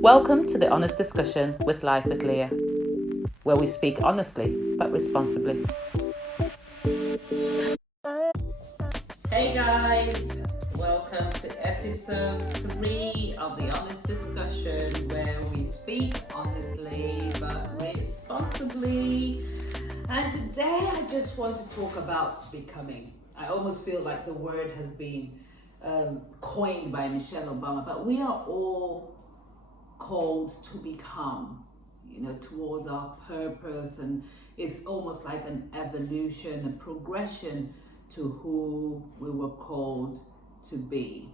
Welcome to the Honest Discussion with Life with Leah, where we speak honestly but responsibly. Hey guys, welcome to episode 3 of the Honest Discussion, where we speak honestly but responsibly. And today I just want to talk about becoming. I almost feel like the word has been coined by Michelle Obama, but we are all called to become, towards our purpose, and it's almost like an evolution, a progression to who we were called to be.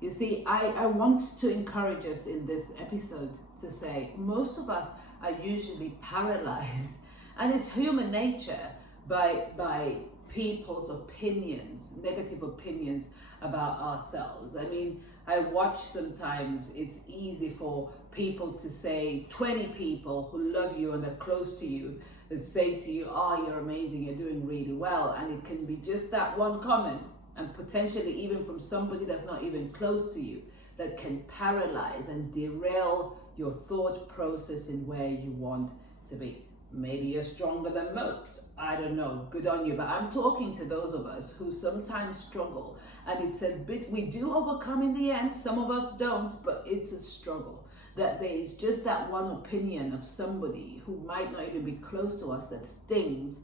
You see, I want to encourage us in this episode to say most of us are usually paralyzed, and it's human nature, by people's opinions, negative opinions about ourselves. I mean, I watch sometimes, it's easy for people to say, 20 people who love you and are close to you, that say to you, oh, you're amazing, you're doing really well. And it can be just that one comment, and potentially even from somebody that's not even close to you, that can paralyze and derail your thought process in where you want to be. Maybe you're stronger than most. I don't know, good on you. But I'm talking to those of us who sometimes struggle. And it's a bit, we do overcome in the end. Some of us don't, but it's a struggle. That there is just that one opinion of somebody who might not even be close to us that stings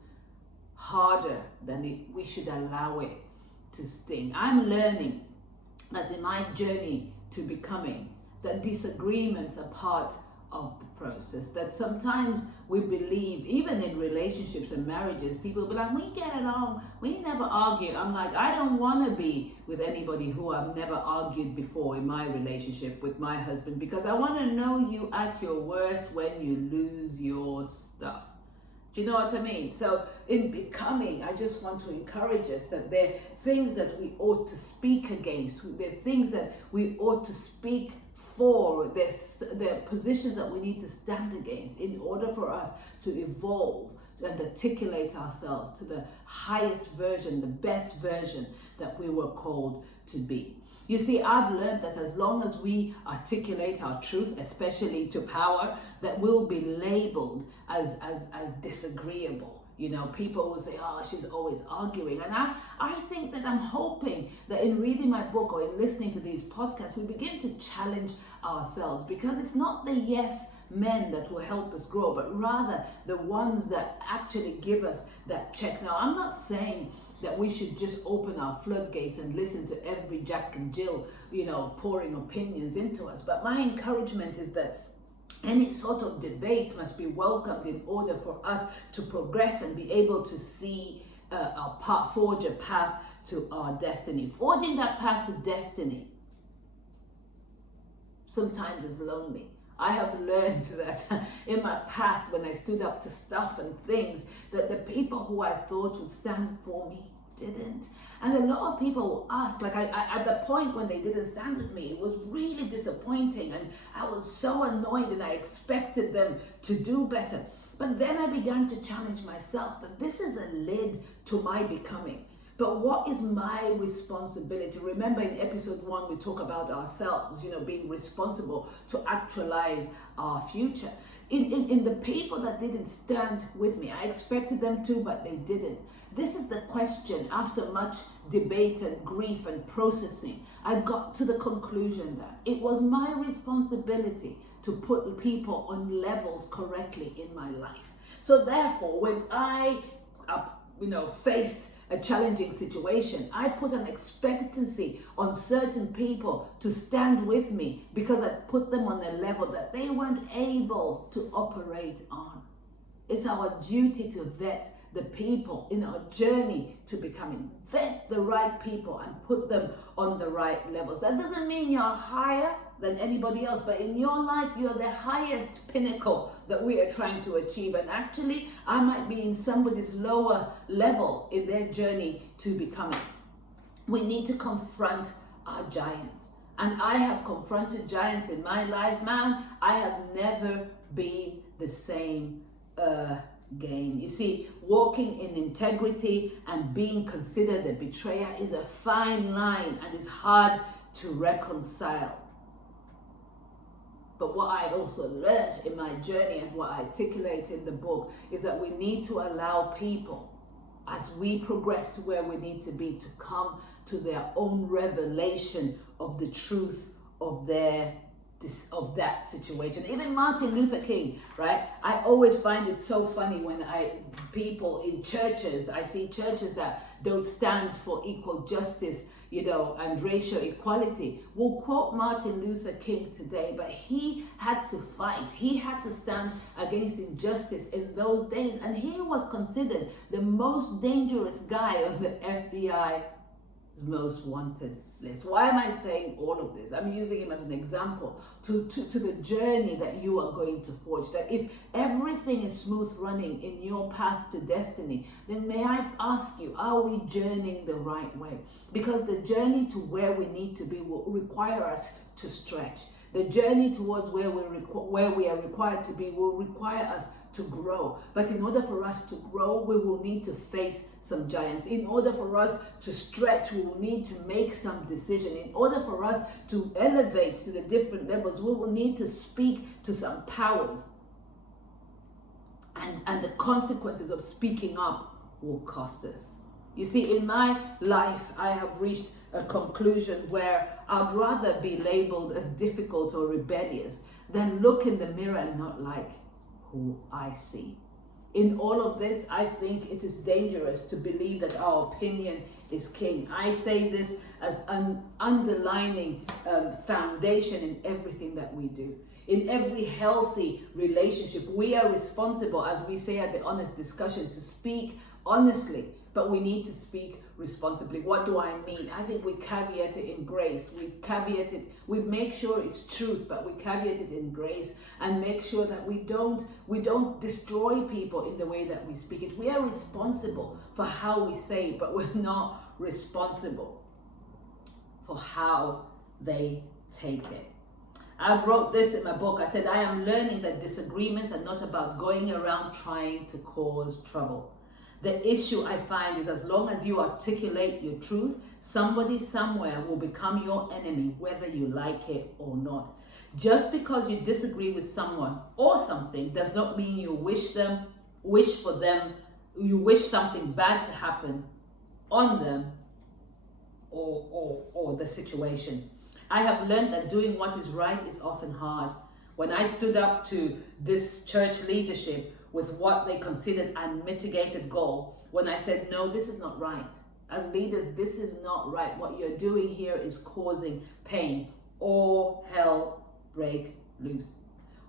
harder than we should allow it to sting. I'm learning that in my journey to becoming, that disagreements are part of the process, that sometimes we believe, even in relationships and marriages, people be like, we get along, we never argue. I'm like, I don't want to be with anybody who I've never argued before in my relationship with my husband, because I want to know you at your worst when you lose your stuff. Do you know what I mean? So in becoming, I just want to encourage us that there are things that we ought to speak against. There are things that we ought to speak for. There are positions that we need to stand against in order for us to evolve and articulate ourselves to the highest version, the best version that we were called to be. You see, I've learned that as long as we articulate our truth, especially to power, that we'll be labeled as disagreeable. People will say, oh, she's always arguing. And I think that I'm hoping that in reading my book or in listening to these podcasts, we begin to challenge ourselves, because it's not the yes men that will help us grow, but rather the ones that actually give us that check. Now, I'm not saying that we should just open our floodgates and listen to every Jack and Jill, pouring opinions into us. But my encouragement is that any sort of debate must be welcomed in order for us to progress and be able to see our path, forge a path to our destiny. Forging that path to destiny sometimes is lonely. I have learned that in my past, when I stood up to stuff and things, that the people who I thought would stand for me didn't. And a lot of people will ask, like I at the point when they didn't stand with me, it was really disappointing, and I was so annoyed, and I expected them to do better. But then I began to challenge myself that this is a lid to my becoming. But what is my responsibility? Remember, in episode 1, we talk about ourselves, being responsible to actualize our future. In the people that didn't stand with me, I expected them to, but they didn't. This is the question. After much debate and grief and processing, I got to the conclusion that it was my responsibility to put people on levels correctly in my life. So therefore, when I, faced a challenging situation, I put an expectancy on certain people to stand with me, because I put them on a level that they weren't able to operate on. It's our duty to vet the people in our journey to becoming. Vet the right people and put them on the right levels. That doesn't mean you're higher than anybody else, but in your life, you're the highest pinnacle that we are trying to achieve. And actually, I might be in somebody's lower level in their journey to becoming. We need to confront our giants. And I have confronted giants in my life, man. I have never been the same again. You see, walking in integrity and being considered a betrayer is a fine line, and is hard to reconcile. But what I also learned in my journey and what I articulate in the book is that we need to allow people, as we progress to where we need to be, to come to their own revelation of the truth of that situation. Even Martin Luther King, right? I always find it so funny when people in churches, I see churches that don't stand for equal justice, and racial equality, will quote Martin Luther King today, but he had to fight. He had to stand against injustice in those days, and he was considered the most dangerous guy on the FBI's most wanted list. Why am I saying all of this? I'm using him as an example to the journey that you are going to forge. That if everything is smooth running in your path to destiny, then may I ask you, are we journeying the right way? Because the journey to where we need to be will require us to stretch. The journey towards where we are required to be will require us to grow. But in order for us to grow, we will need to face some giants. In order for us to stretch, we will need to make some decision. In order for us to elevate to the different levels, we will need to speak to some powers. And the consequences of speaking up will cost us. You see, in my life, I have reached a conclusion where I'd rather be labeled as difficult or rebellious than look in the mirror and not like who I see. In all of this, I think it is dangerous to believe that our opinion is king. I say this as an underlining foundation in everything that we do. In every healthy relationship, we are responsible, as we say at the Honest Discussion, to speak honestly, but we need to speak responsibly. What do I mean? I think we caveat it in grace. We make sure it's truth, but we caveat it in grace and make sure that we don't destroy people in the way that we speak it. We are responsible for how we say it, but we're not responsible for how they take it. I've wrote this in my book. I said, I am learning that disagreements are not about going around trying to cause trouble. The issue I find is as long as you articulate your truth, somebody somewhere will become your enemy, whether you like it or not. Just because you disagree with someone or something does not mean you wish something bad to happen on them or the situation. I have learned that doing what is right is often hard. When I stood up to this church leadership with what they considered a mitigated goal, when I said, no, this is not right. As leaders, this is not right. What you're doing here is causing pain. All hell break loose.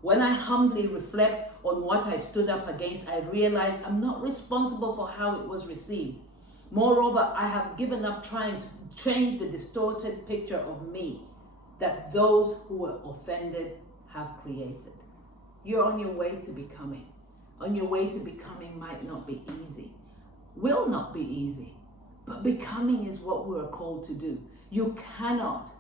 When I humbly reflect on what I stood up against, I realize I'm not responsible for how it was received. Moreover, I have given up trying to change the distorted picture of me that those who were offended have created. You're on your way to becoming. On your way to becoming might not be easy, will not be easy, but becoming is what we're called to do. You cannot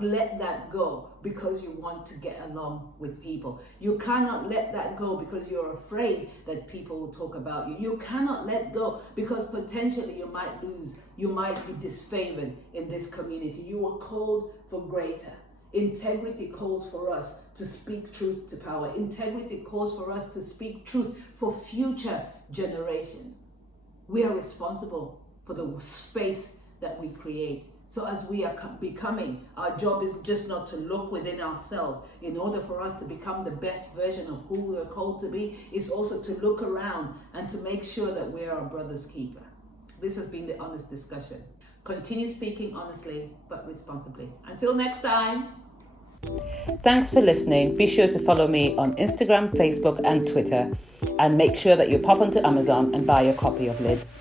let that go because you want to get along with people. You cannot let that go because you're afraid that people will talk about you. You cannot let go because potentially you might lose, you might be disfavored in this community. You are called for greater. Integrity calls for us to speak truth to power. Integrity calls for us to speak truth for future generations. We are responsible for the space that we create. So as we are becoming, our job is just not to look within ourselves. In order for us to become the best version of who we are called to be, is also to look around and to make sure that we are our brother's keeper. This has been the Honest Discussion. Continue speaking honestly, but responsibly. Until next time. Thanks for listening. Be sure to follow me on Instagram, Facebook, and Twitter. And make sure that you pop onto Amazon and buy a copy of Lids.